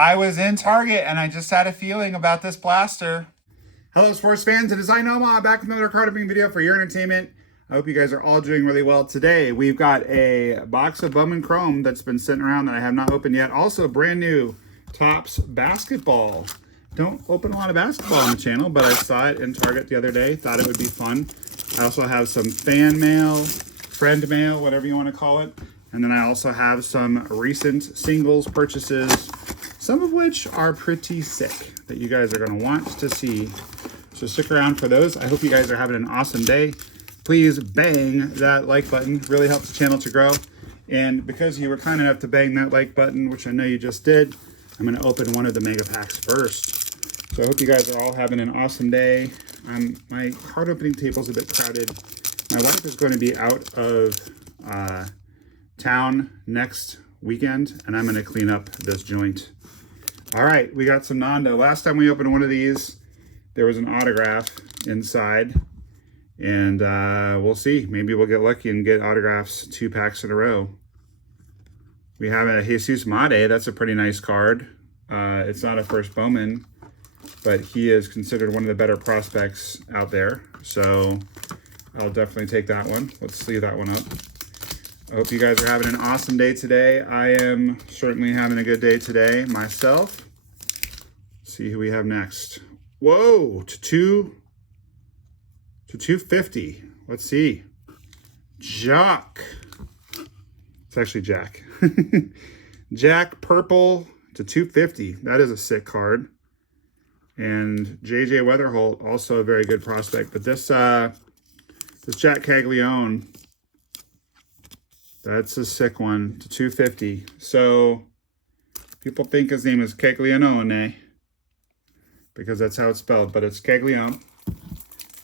I was in Target and I just had a feeling about this blaster. Hello, sports fans. It is I, Noma, back with another card opening video for your entertainment. I hope you guys are all doing really well today. We've got a box of Bowman Chrome that's been sitting around that I have not opened yet. Also, brand new Topps basketball. Don't open a lot of basketball on the channel, but I saw it in Target the other day. Thought it would be fun. I also have some fan mail, friend mail, whatever you want to call it. And then I also have some recent singles purchases, some of which are pretty sick that you guys are going to want to see. So stick around for those. I hope you guys are having an awesome day. Please bang that like button. Really helps the channel to grow. And because you were kind enough to bang that like button, which I know you just did, I'm going to open one of the mega packs first. So I hope you guys are all having an awesome day. My card opening table is a bit crowded. My wife is going to be out of town next weekend, and I'm going to clean up this joint. All right, we got some Nando. Last time we opened one of these, there was an autograph inside, and we'll see. Maybe we'll get lucky and get autographs 2 packs in a row. We have a Jesus Made. That's a pretty nice card. It's not a first Bowman, but he is considered one of the better prospects out there. So I'll definitely take that one. Let's sleeve that one up. I hope you guys are having an awesome day today. I am certainly having a good day today myself. Let's see who we have next. Whoa, to 250. Let's see. Jock. It's actually Jack. Jack purple to 250. That is a sick card. And JJ Weatherholt, also a very good prospect. But this Jack Caglione, that's a sick one to 250. So people think his name is Caglione because that's how it's spelled, but it's Caglione.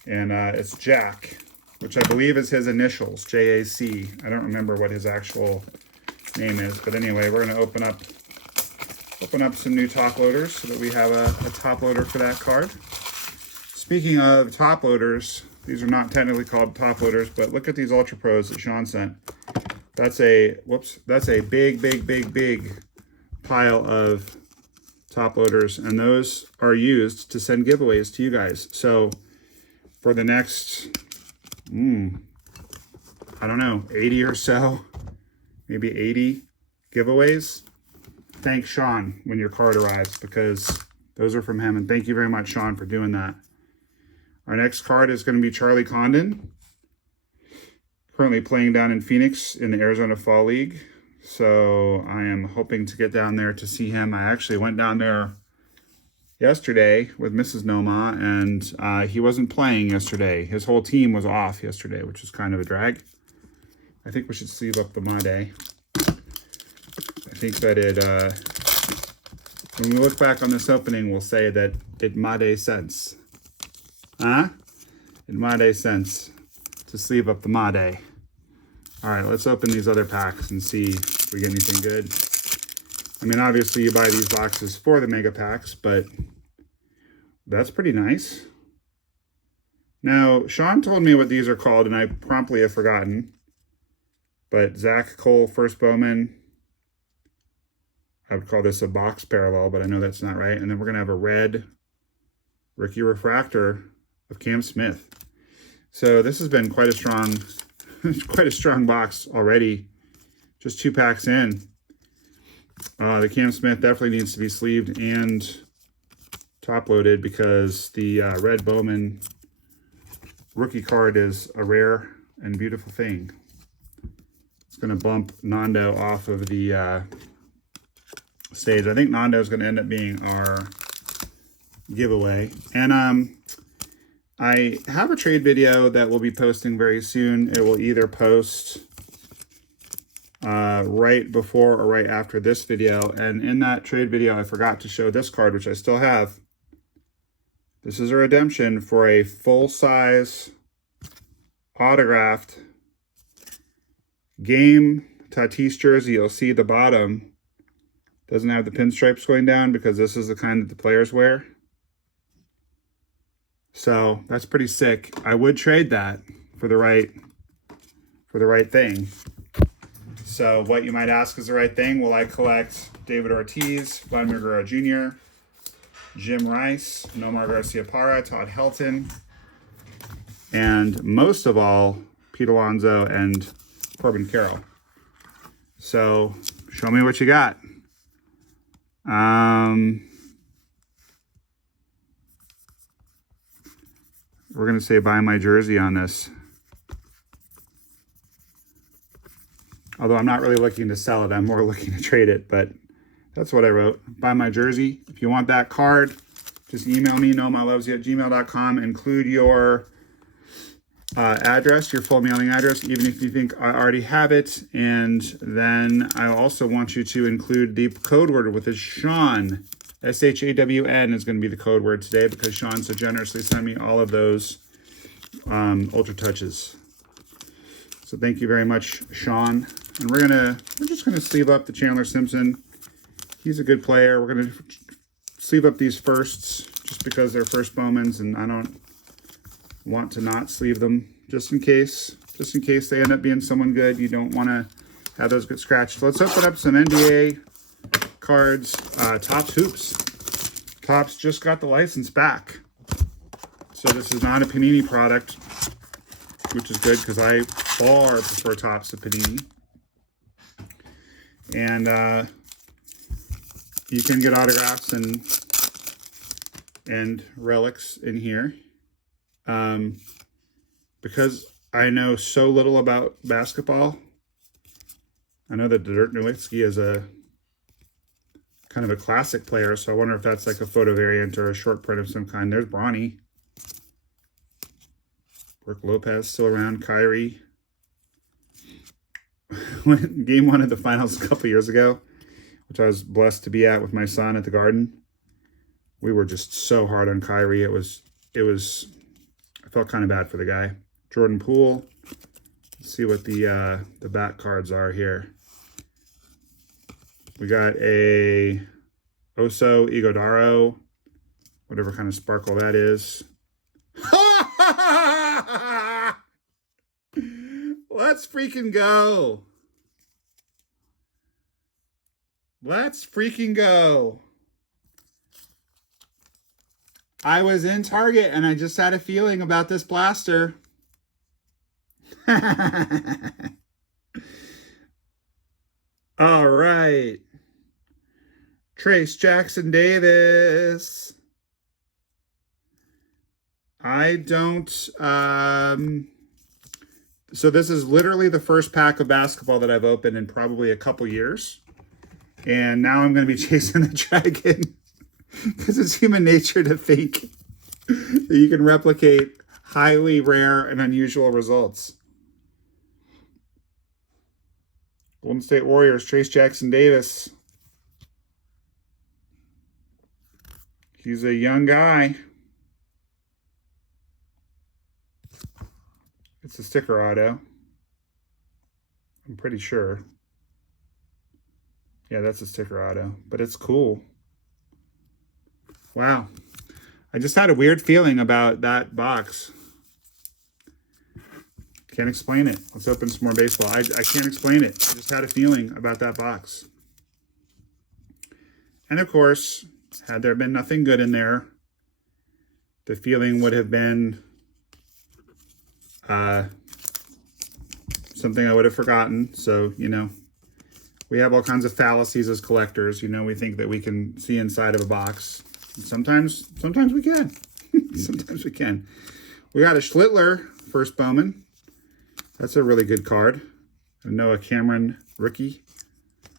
And it's Jack, which I believe is his initials, J-A-C. I don't remember what his actual name is, but anyway, we're going to open up some new top loaders so that we have a top loader for that card. Speaking of top loaders, these are not technically called top loaders, but look at these Ultra Pros that Sean sent. That's a, whoops, that's a big pile of top loaders, and those are used to send giveaways to you guys. So for the next, I don't know, 80 or so, maybe 80 giveaways, thank Sean when your card arrives, because those are from him, and thank you very much, Sean, for doing that. Our next card is going to be Charlie Condon, currently playing down in Phoenix in the Arizona Fall League. So I am hoping to get down there to see him. I actually went down there yesterday with Mrs. Noma, and he wasn't playing yesterday. His whole team was off yesterday, which is kind of a drag. I think we should sleeve up the Made. I think that when we look back on this opening, we'll say that it made sense. Huh? It made sense to sleeve up the Made. All right, let's open these other packs and see if we get anything good. I mean, obviously you buy these boxes for the mega packs, but that's pretty nice. Now, Sean told me what these are called, and I promptly have forgotten. But Zach Cole, first Bowman. I would call this a box parallel, but I know that's not right. And then we're going to have a red rookie refractor of Cam Smith. So this has been quite a strong box already. Just 2 packs in. The Cam Smith definitely needs to be sleeved and top loaded because the red Bowman rookie card is a rare and beautiful thing. It's going to bump Nando off of the stage. I think Nando is going to end up being our giveaway. And I have a trade video that we'll be posting very soon. It will either post right before or right after this video. And in that trade video, I forgot to show this card, which I still have. This is a redemption for a full-size autographed game Tatis jersey. You'll see the bottom doesn't have the pinstripes going down because this is the kind that the players wear. So that's pretty sick. I would trade that for the right thing. So what you might ask is the right thing. Will I collect David Ortiz, Vladimir Guerrero Jr., Jim Rice, Nomar Garcia-Parra, Todd Helton, and most of all, Pete Alonso and Corbin Carroll. So show me what you got. We're going to say buy my jersey on this. Although I'm not really looking to sell it, I'm more looking to trade it, but that's what I wrote. Buy my jersey. If you want that card, just email me, nomalovesyou@gmail.com. Include your address, your full mailing address, even if you think I already have it. And then I also want you to include the code word, with is Shawn. SHAWN is going to be the code word today, because Shawn so generously sent me all of those Ultra Touches. So thank you very much, Shawn. And we're just gonna sleeve up the Chandler Simpson. He's a good player. We're gonna sleeve up these firsts just because they're first Bowmans, and I don't want to not sleeve them just in case they end up being someone good. You don't want to have those get scratched. So let's open up some NBA cards. Topps Hoops. Topps just got the license back, so this is not a Panini product, which is good because I far prefer Topps to Panini. And you can get autographs and relics in here. Because I know so little about basketball, I know that Dirk Nowitzki is a kind of a classic player, so I wonder if that's like a photo variant or a short print of some kind. There's Bronny. Brooke Lopez still around. Kyrie. Game 1 of the finals a couple years ago, which I was blessed to be at with my son at the Garden. We were just so hard on Kyrie. It was I felt kind of bad for the guy. Jordan Poole. Let's see what the back cards are here. We got a Oso Ighodaro, whatever kind of sparkle that is. Let's freaking go. Let's freaking go. I was in Target and I just had a feeling about this blaster. All right. Trace Jackson Davis. I don't, so this is literally the first pack of basketball that I've opened in probably a couple years. And now I'm going to be chasing the dragon because it's human nature to think that you can replicate highly rare and unusual results. Golden State Warriors, Trace Jackson Davis. He's a young guy. It's a sticker auto. I'm pretty sure. Yeah, that's a sticker auto, but it's cool. Wow. I just had a weird feeling about that box. Can't explain it. Let's open some more baseball. I can't explain it. I just had a feeling about that box. And of course, had there been nothing good in there, the feeling would have been something I would have forgotten. So, you know, we have all kinds of fallacies as collectors. You know, we think that we can see inside of a box. Sometimes we can. Sometimes we can. We got a Schlittler first Bowman. That's a really good card. A Noah Cameron rookie.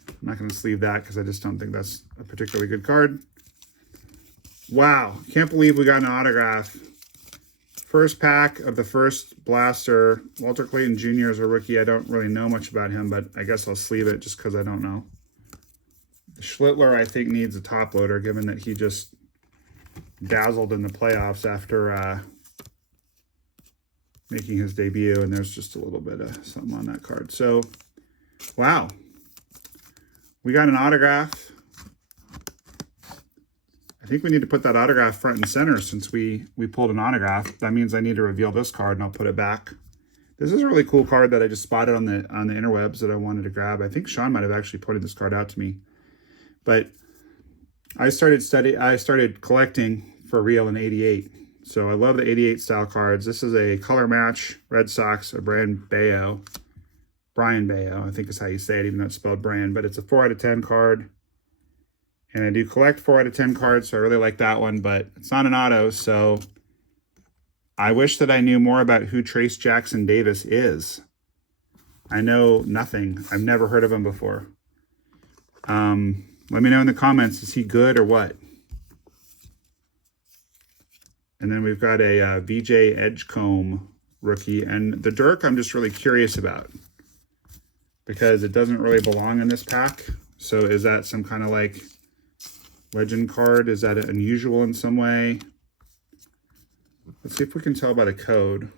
I'm not going to sleeve that because I just don't think that's a particularly good card. Wow. Can't believe we got an autograph. First pack of the first blaster. Walter Clayton Jr. is a rookie. I don't really know much about him, but I guess I'll sleeve it just because I don't know. Schlittler, I think, needs a top loader, given that he just dazzled in the playoffs after making his debut, and there's just a little bit of something on that card. So, wow. We got an autograph. I think we need to put that autograph front and center since we pulled an autograph. That means I need to reveal this card, and I'll put it back. This is a really cool card that I just spotted on the interwebs that I wanted to grab. I think Sean might have actually pointed this card out to me. But I started collecting for real in '88. So I love the '88 style cards. This is a color match Red Sox, a Brian Bayo, I think is how you say it, even though it's spelled Brian. But it's a 4 out of 10 card. And I do collect 4 out of 10 cards, so I really like that one. But it's not an auto, so I wish that I knew more about who Trace Jackson Davis is. I know nothing. I've never heard of him before. Let me know in the comments, is he good or what? And then we've got a VJ Edgecombe rookie. And the Dirk I'm just really curious about, because it doesn't really belong in this pack. So is that some kind of like legend card? Is that unusual in some way? Let's see if we can tell by the code.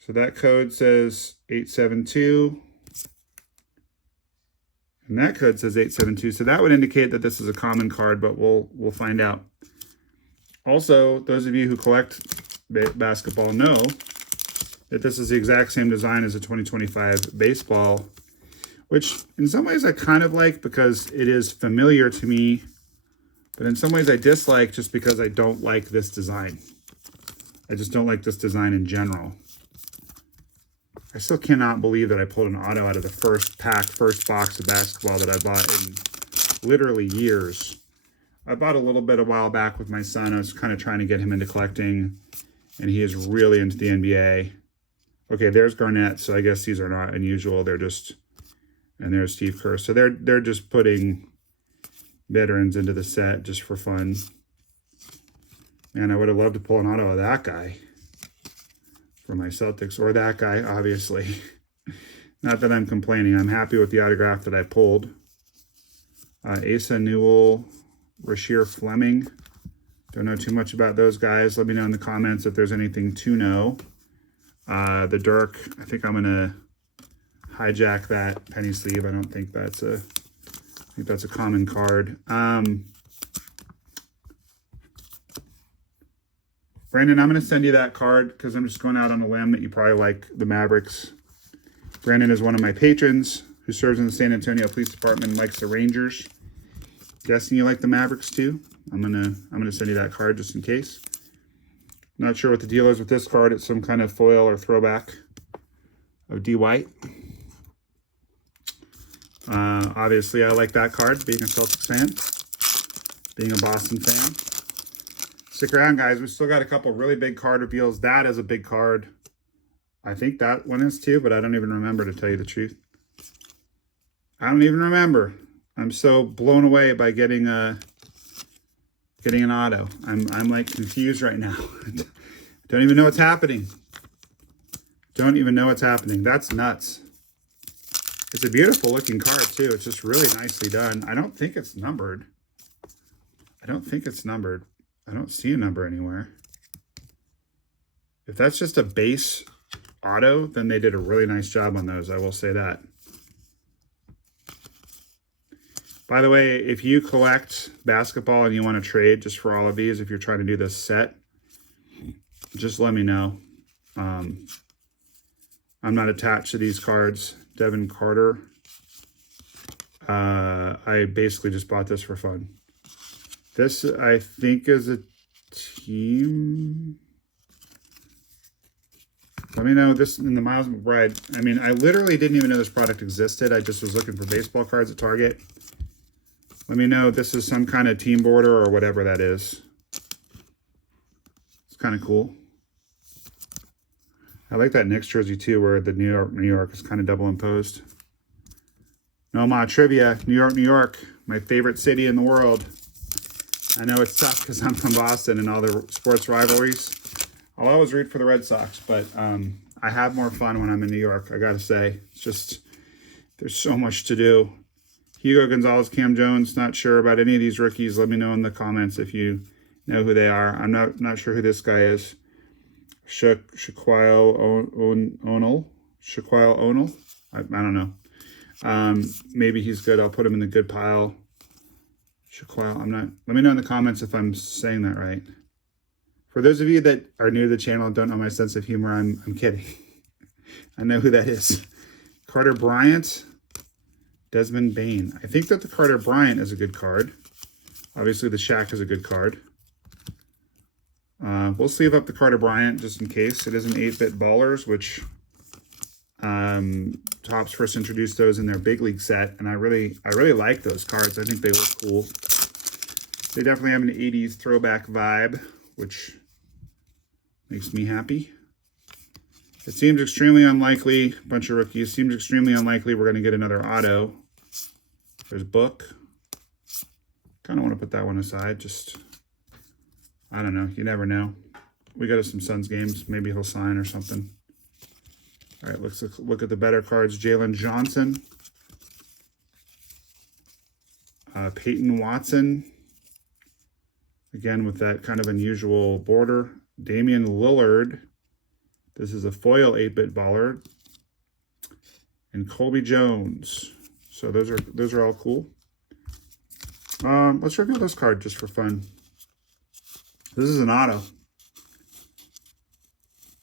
So that code says 872. And that code says 872. So that would indicate that this is a common card, but we'll find out. Also, those of you who collect basketball know that this is the exact same design as a 2025 baseball, which in some ways I kind of like because it is familiar to me, but in some ways I dislike just because I don't like this design. I just don't like this design in general. I still cannot believe that I pulled an auto out of the first box of basketball that I bought in literally years. I bought a little bit a while back with my son. I was kind of trying to get him into collecting, and he is really into the NBA. Okay, there's Garnett, so I guess these are not unusual. They're just, and there's Steve Kerr. So they're just putting veterans into the set just for fun. Man, I would have loved to pull an auto of that guy for my Celtics, or that guy, obviously. Not that I'm complaining. I'm happy with the autograph that I pulled. Asa Newell, Rasheer Fleming. Don't know too much about those guys. Let me know in the comments if there's anything to know. The Dirk, I think I'm going to hijack that penny sleeve. I don't think that's a, I think that's a common card. Brandon, I'm going to send you that card because I'm just going out on a limb that you probably like the Mavericks. Brandon is one of my patrons who serves in the San Antonio Police Department and likes the Rangers. Guessing you like the Mavericks too. I'm gonna send you that card just in case. Not sure what the deal is with this card. It's some kind of foil or throwback of D. White. Obviously, I like that card, being a Celtics fan, being a Boston fan. Stick around, guys. We still got a couple really big card reveals. That is a big card. I think that one is too, but I don't even remember, to tell you the truth. I don't even remember. I'm so blown away by getting an auto. I'm like confused right now. Don't even know what's happening. Don't even know what's happening. That's nuts. It's a beautiful looking card too. It's just really nicely done. I don't think it's numbered. I don't see a number anywhere. If that's just a base auto, then they did a really nice job on those. I will say that. By the way, if you collect basketball and you want to trade just for all of these, if you're trying to do this set, just let me know. I'm not attached to these cards. Devin Carter. I basically just bought this for fun. This, I think, is a team. Let me know this in the Miles McBride. I mean, I literally didn't even know this product existed. I just was looking for baseball cards at Target. Let me know if this is some kind of team border or whatever that is. It's kind of cool. I like that Knicks jersey too, where the New York is kind of double imposed. Noma trivia, New York, my favorite city in the world. I know it's tough because I'm from Boston and all the sports rivalries. I'll always root for the Red Sox, but I have more fun when I'm in New York, I gotta say. It's just, there's so much to do. Hugo Gonzalez, Cam Jones, not sure about any of these rookies. Let me know in the comments if you know who they are. I'm not sure who this guy is. Shaquille O'Neal? I don't know. Maybe he's good. I'll put him in the good pile. Shaquille, let me know in the comments if I'm saying that right. For those of you that are new to the channel and don't know my sense of humor, I'm kidding. I know who that is. Carter Bryant, Desmond Bain. I think that the Carter Bryant is a good card. Obviously, the Shaq is a good card. We'll sleeve up the Carter Bryant just in case. It is an 8-bit Ballers, which Topps first introduced those in their big league set, and I really like those cards. I think they look cool. They definitely have an 80s throwback vibe, which makes me happy. It seems extremely unlikely, a bunch of rookies, seems extremely unlikely we're going to get another auto. There's Book. Kind of want to put that one aside, just, I don't know, you never know. We go to some Suns games, maybe he'll sign or something. All right, let's look at the better cards. Jalen Johnson. Peyton Watson. Again, with that kind of unusual border. Damian Lillard. This is a foil 8-bit Baller. And Colby Jones. So those are all cool. Let's reveal this card just for fun. This is an auto.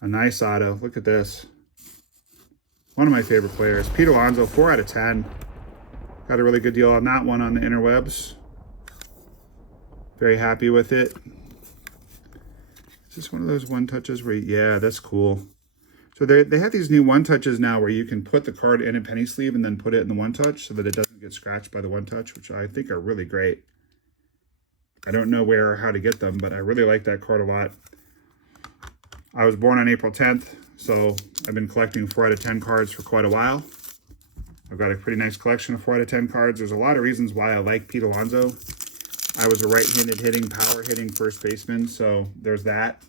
A nice auto. Look at this. One of my favorite players. Pete Alonso, 4 out of 10. Got a really good deal on that one on the interwebs. Very happy with it. Is this one of those one-touches where, yeah, that's cool. So they have these new one-touches now where you can put the card in a penny sleeve and then put it in the one-touch so that it doesn't get scratched by the one-touch, which I think are really great. I don't know where or how to get them, but I really like that card a lot. I was born on April 10th, so I've been collecting 4 out of 10 cards for quite a while. I've got a pretty nice collection of 4 out of 10 cards. There's a lot of reasons why I like Pete Alonso. I was a right-handed hitting, power-hitting first baseman, so there's that.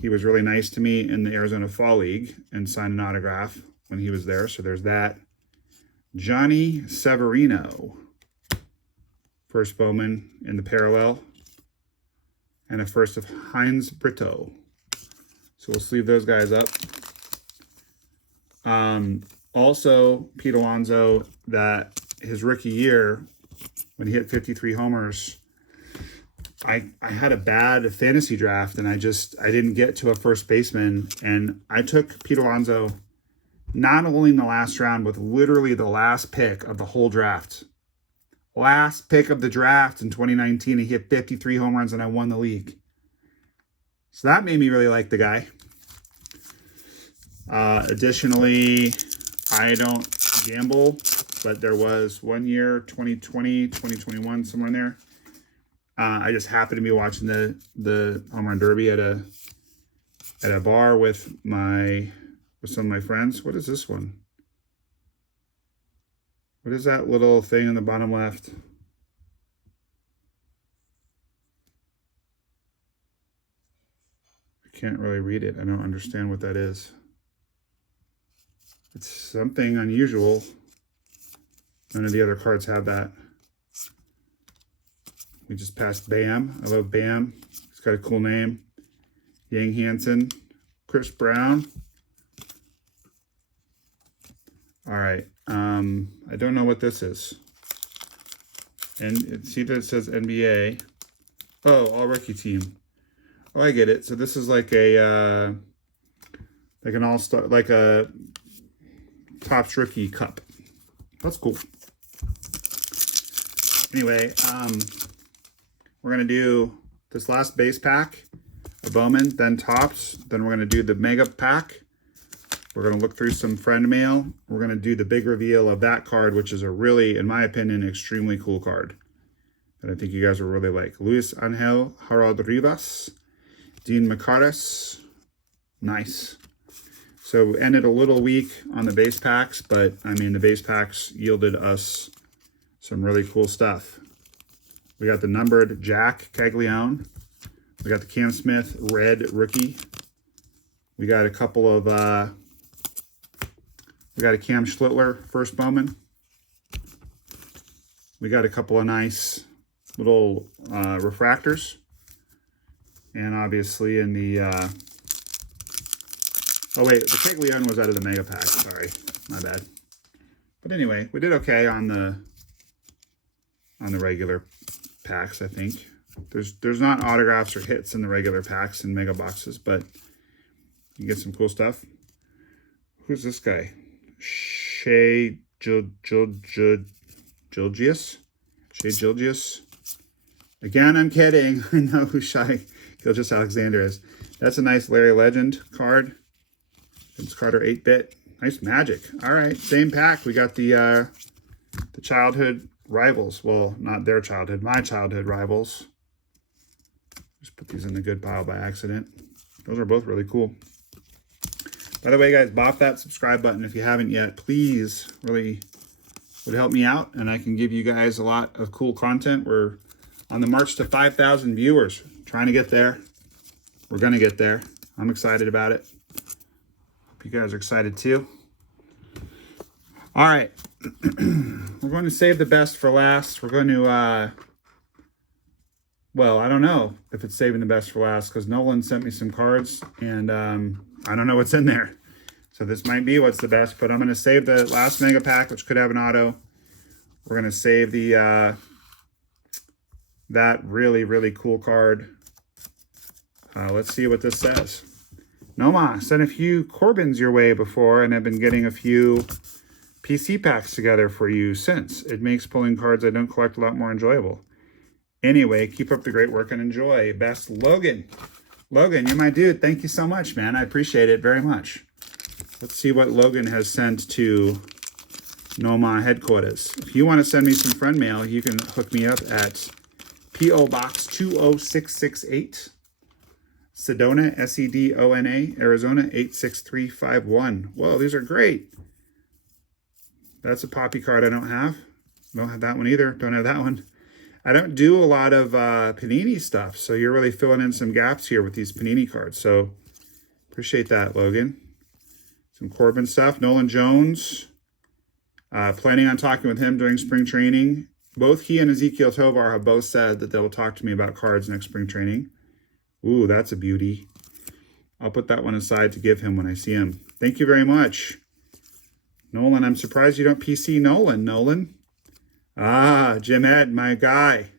He was really nice to me in the Arizona Fall League and signed an autograph when he was there, so there's that. Johnny Severino, first Bowman in the parallel, and a first of Heinz Brito. So we'll sleeve those guys up. Also, Pete Alonso, that his rookie year, when he hit 53 homers, I had a bad fantasy draft, and I didn't get to a first baseman, and I took Pete Alonso not only in the last round, but literally the last pick of the whole draft. Last pick of the draft in 2019, he hit 53 home runs, and I won the league. So that made me really like the guy. Additionally, I don't gamble, but there was one year, 2020, 2021, somewhere in there. I just happened to be watching the home run derby at a bar with some of my friends. What is this one? What is that little thing in the bottom left? I can't really read it. I don't understand what that is. It's something unusual. None of the other cards have that. We just passed Bam. I love Bam. He's got a cool name. Yang Hansen. Chris Brown. All right. I don't know what this is. And see that it says NBA. Oh, all rookie team. Oh, I get it. So this is like a like an all-star, like a Topps rookie cup. That's cool. Anyway, we're gonna do this last base pack, a Bowman, then Topps. Then we're gonna do the mega pack. We're gonna look through some friend mail. We're gonna do the big reveal of that card, which is a really, in my opinion, extremely cool card that I think you guys will really like. Luis Angel Harold Rivas, Dean McCartis, nice. So we ended a little weak on the base packs, but I mean, the base packs yielded us some really cool stuff. We got the numbered Jack Caglione. We got the Cam Smith red rookie. We got a couple of, we got a Cam Schlittler first Bowman. We got a couple of nice little refractors. And obviously in the, oh wait, the Caglione was out of the mega pack. Sorry, my bad. But anyway, we did okay on the regular packs, I think. There's not autographs or hits in the regular packs and mega boxes, but you get some cool stuff. Who's this guy? Shea Gilgeous? Shea Gilgeous? Again, I'm kidding. I know who Shea Gilgeous Alexander is. That's a nice Larry Legend card. Vince Carter 8-bit. Nice Magic. All right, same pack. We got the childhood rivals. Well, not their childhood, my childhood rivals. Just put these in the good pile by accident. Those are both really cool. By the way, guys, bop that subscribe button if you haven't yet. Please, really would help me out, and I can give you guys a lot of cool content. We're on the march to 5,000 viewers. Trying to get there. We're going to get there. I'm excited about it. Hope you guys are excited too. All right. We're going to save the best for last. We're going to, well, I don't know if it's saving the best for last because Nolan sent me some cards and I don't know what's in there. So this might be what's the best, but I'm going to save the last mega pack, which could have an auto. We're going to save the that really, really cool card. Let's see what this says. Noma, sent a few Corbins your way before, and I've been getting a few PC packs together for you since. It makes pulling cards I don't collect a lot more enjoyable. Anyway, keep up the great work and enjoy. Best, Logan. Logan, you're my dude. Thank you so much, man. I appreciate it very much. Let's see what Logan has sent to Noma headquarters. If you want to send me some friend mail, you can hook me up at P.O. Box 20668. Sedona, Sedona, Arizona, 86351. Whoa, these are great. That's a Poppy card I don't have. Don't have that one either. Don't have that one. I don't do a lot of Panini stuff, so you're really filling in some gaps here with these Panini cards. So appreciate that, Logan. Some Corbin stuff. Nolan Jones. Planning on talking with him during spring training. Both he and Ezekiel Tovar have both said that they'll talk to me about cards next spring training. Ooh, that's a beauty. I'll put that one aside to give him when I see him. Thank you very much. Nolan, I'm surprised you don't PC Nolan, Nolan. Ah, Jim Ed, my guy.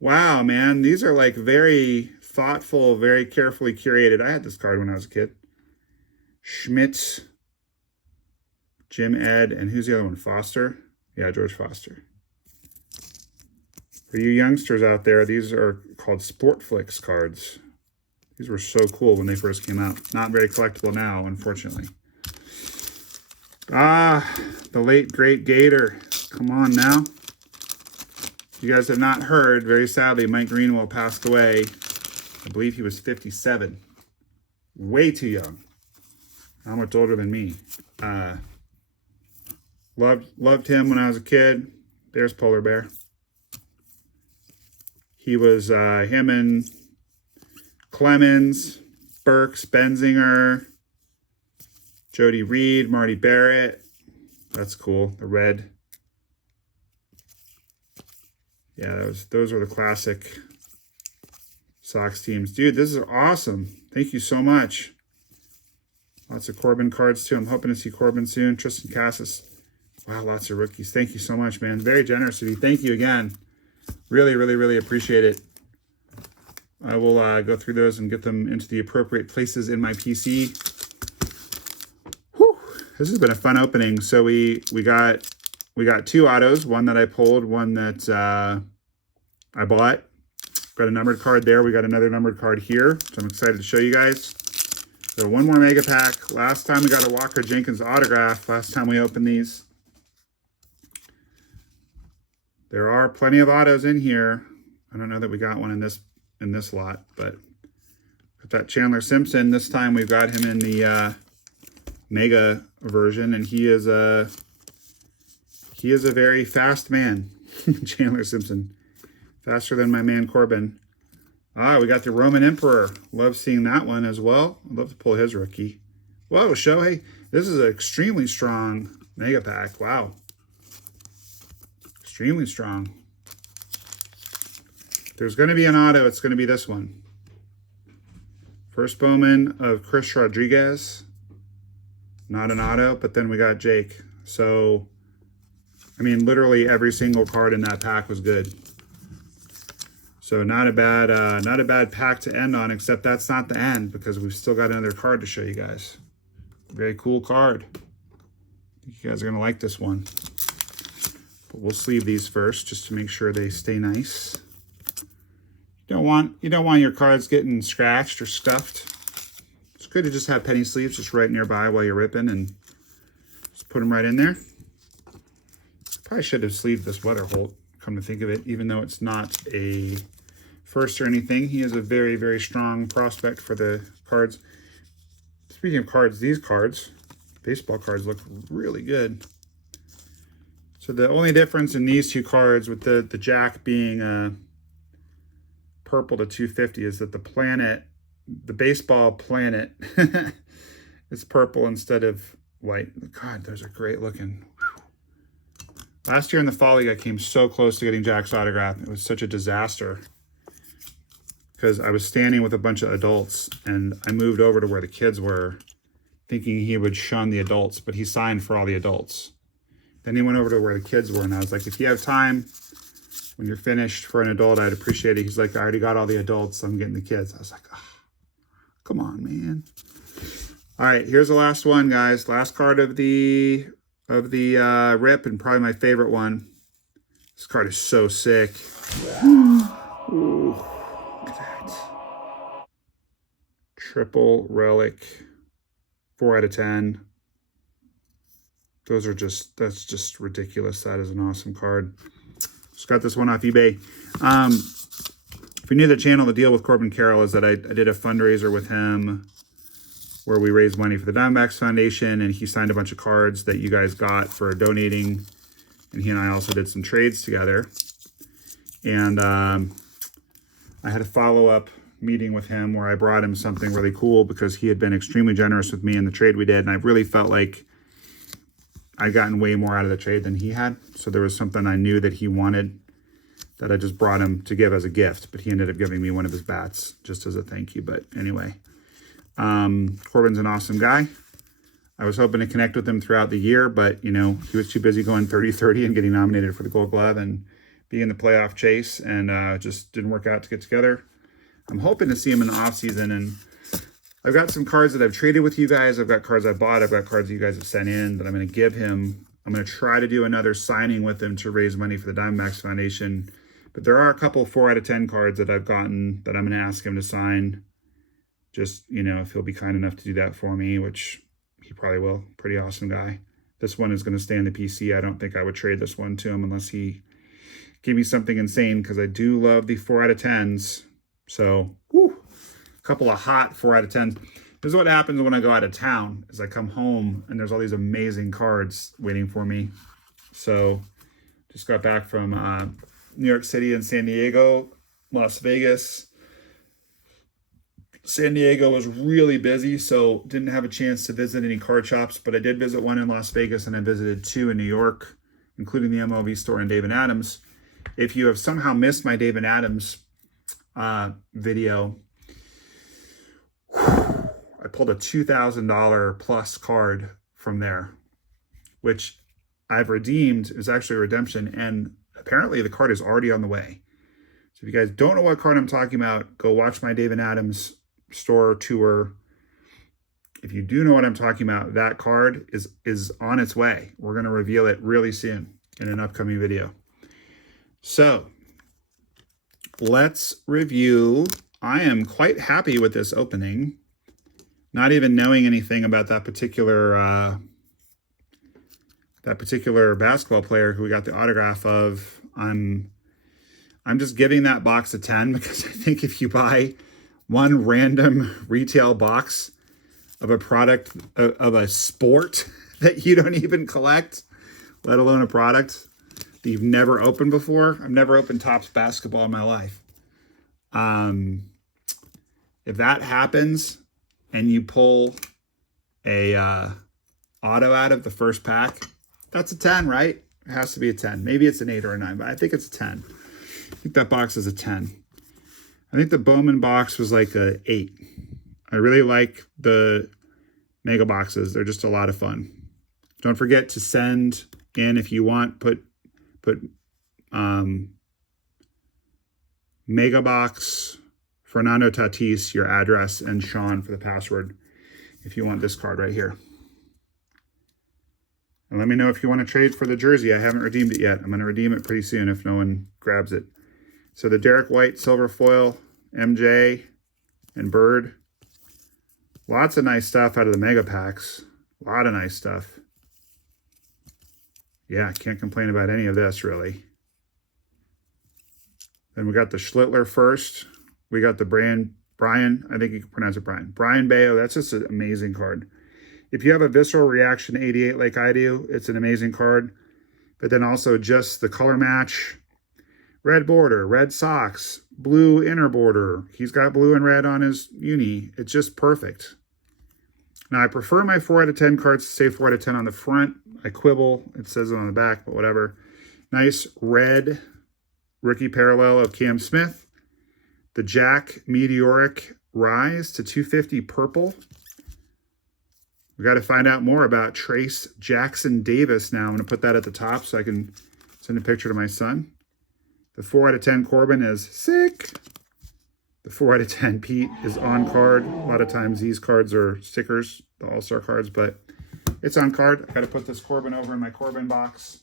Wow, man. These are like very thoughtful, very carefully curated. I had this card when I was a kid. Schmitz, Jim Ed, and who's the other one? Foster? Yeah, George Foster. For you youngsters out there, these are called Sportflix cards. These were so cool when they first came out. Not very collectible now, unfortunately. Ah, the late, great Gator. Come on now. You guys have not heard, very sadly, Mike Greenwell passed away. I believe he was 57. Way too young. How much older than me. Loved him when I was a kid. There's Polar Bear. He was him and Clemens, Burks, Benzinger, Jody Reed, Marty Barrett. That's cool. The red. Yeah, those are the classic Sox teams. Dude, this is awesome. Thank you so much. Lots of Corbin cards, too. I'm hoping to see Corbin soon. Tristan Cassis. Wow, lots of rookies. Thank you so much, man. Very generous of you. Thank you again. Really, really, really appreciate it. I will go through those and get them into the appropriate places in my PC. Whew. This has been a fun opening. So we got two autos. One that I pulled, one that I bought. Got a numbered card there. We got another numbered card here, so I'm excited to show you guys. So one more mega pack. Last time we got a Walker Jenkins autograph. Last time we opened these. There are plenty of autos in here. I don't know that we got one in this lot, but got that Chandler Simpson. This time we've got him in the mega version, and he is a very fast man. Chandler Simpson, faster than my man Corbin. Ah, we got the Roman Emperor. Love seeing that one as well. I'd love to pull his rookie. Whoa, Shohei. This is an extremely strong mega pack. Wow. Extremely strong. If there's going to be an auto, it's going to be this one. First Bowman of Chris Rodriguez. Not an auto, but then we got Jake. So, I mean, literally every single card in that pack was good. So not a bad pack to end on, except that's not the end because we've still got another card to show you guys. Very cool card. I think you guys are gonna like this one. But we'll sleeve these first just to make sure they stay nice. You don't want your cards getting scratched or scuffed. It's good to just have penny sleeves just right nearby while you're ripping and just put them right in there. Probably should have sleeved this Weather Holt, come to think of it, even though it's not a first or anything. He is a very, very strong prospect for the cards. Speaking of cards, these cards, baseball cards, look really good. So the only difference in these two cards, with the Jack being purple to 250, is that the baseball planet is purple instead of white. God, those are great looking. Last year in the Fall League, I came so close to getting Jack's autograph. It was such a disaster because I was standing with a bunch of adults and I moved over to where the kids were thinking he would shun the adults, but he signed for all the adults. Then he went over to where the kids were and I was like, if you have time when you're finished for an adult, I'd appreciate it. He's like, I already got all the adults, I'm getting the kids. I was like, oh, come on, man. All right, here's the last one, guys. Last card of the rip, and probably my favorite one. This card is so sick. Ooh, look at that. Triple relic, 4 out of 10. That's just ridiculous. That is an awesome card. Just got this one off eBay. If you're new to the channel, the deal with Corbin Carroll is that I did a fundraiser with him where we raised money for the Diamondbacks Foundation, and he signed a bunch of cards that you guys got for donating. And he and I also did some trades together. And I had a follow-up meeting with him where I brought him something really cool because he had been extremely generous with me in the trade we did. And I really felt like I'd gotten way more out of the trade than he had. So there was something I knew that he wanted that I just brought him to give as a gift. But he ended up giving me one of his bats just as a thank you. But anyway, Corbin's an awesome guy. I was hoping to connect with him throughout the year, but, you know, he was too busy going 30-30 and getting nominated for the Gold Glove and being in the playoff chase, and just didn't work out to get together. I'm hoping to see him in the offseason, and I've got some cards that I've traded with you guys. I've got cards I bought. I've got cards you guys have sent in that I'm going to give him. I'm going to try to do another signing with him to raise money for the Diamondbacks Foundation. But there are a couple 4 out of 10 cards that I've gotten that I'm going to ask him to sign. Just, you know, if he'll be kind enough to do that for me, which he probably will. Pretty awesome guy. This one is going to stay in the PC. I don't think I would trade this one to him unless he gave me something insane, because I do love the 4 out of 10s. So, whew, a couple of hot 4 out of 10s. This is what happens when I go out of town, is I come home and there's all these amazing cards waiting for me. So, just got back from New York City and San Diego, Las Vegas. San Diego was really busy, so didn't have a chance to visit any card shops, but I did visit one in Las Vegas, and I visited 2 in New York, including the MLB store and David Adams. If you have somehow missed my David Adams video, I pulled a $2,000 plus card from there, which I've redeemed. Is actually a redemption, and apparently the card is already on the way. So if you guys don't know what card I'm talking about, go watch my David Adams store tour. If you do know what I'm talking about, that card is on its way. We're going to reveal it really soon in an upcoming video. So let's review. I am quite happy with this opening, not even knowing anything about that particular basketball player who we got the autograph of. I'm just giving that box a 10 because I think if you buy one random retail box of a product of a sport that you don't even collect, let alone a product that you've never opened before. I've never opened Topps basketball in my life. If that happens and you pull a auto out of the first pack, that's a 10, right? It has to be a 10. Maybe it's an 8 or a 9, but I think it's a 10. I think that box is a 10. I think the Bowman box was like a 8. I really like the mega boxes. They're just a lot of fun. Don't forget to send in, if you want, put Mega Box, Fernando Tatis, your address, and Sean for the password if you want this card right here. And let me know if you want to trade for the jersey. I haven't redeemed it yet. I'm going to redeem it pretty soon if no one grabs it. So the Derek White silver foil, MJ, and Bird. Lots of nice stuff out of the mega packs. A lot of nice stuff. Yeah, can't complain about any of this, really. Then we got the Schlittler first. We got the Brian, I think you can pronounce it Brian. Brian Bayo, that's just an amazing card. If you have a visceral reaction 88 like I do, it's an amazing card. But then also just the color match. Red border, red socks, blue inner border. He's got blue and red on his uni. It's just perfect. Now, I prefer my 4 out of 10 cards to say 4 out of 10 on the front. I quibble. It says it on the back, but whatever. Nice red rookie parallel of Cam Smith. The Jack Meteoric Rise to 250 purple. We got to find out more about Trace Jackson Davis now. I'm going to put that at the top so I can send a picture to my son. The 4 out of 10 Corbin is sick. The 4 out of 10 Pete is on card. A lot of times these cards are stickers, the All-Star cards, but it's on card. I got to put this Corbin over in my Corbin box.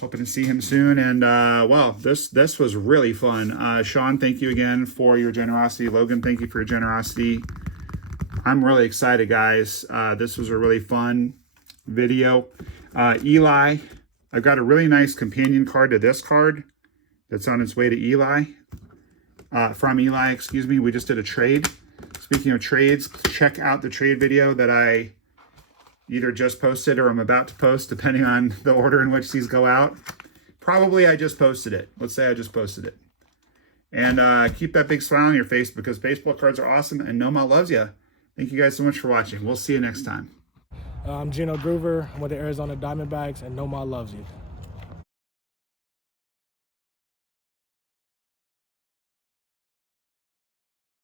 Hoping to see him soon. And, well, this was really fun. Sean, thank you again for your generosity. Logan, thank you for your generosity. I'm really excited, guys. This was a really fun video. Eli, I've got a really nice companion card to this card that's on its way to Eli. From Eli, excuse me. We just did a trade. Speaking of trades, check out the trade video that I either just posted or I'm about to post, depending on the order in which these go out. Probably I just posted it. Let's say I just posted it. And keep that big smile on your face because baseball cards are awesome and Noma loves you. Thank you guys so much for watching. We'll see you next time. I'm Gino Groover. I'm with the Arizona Diamondbacks, and Noma loves you.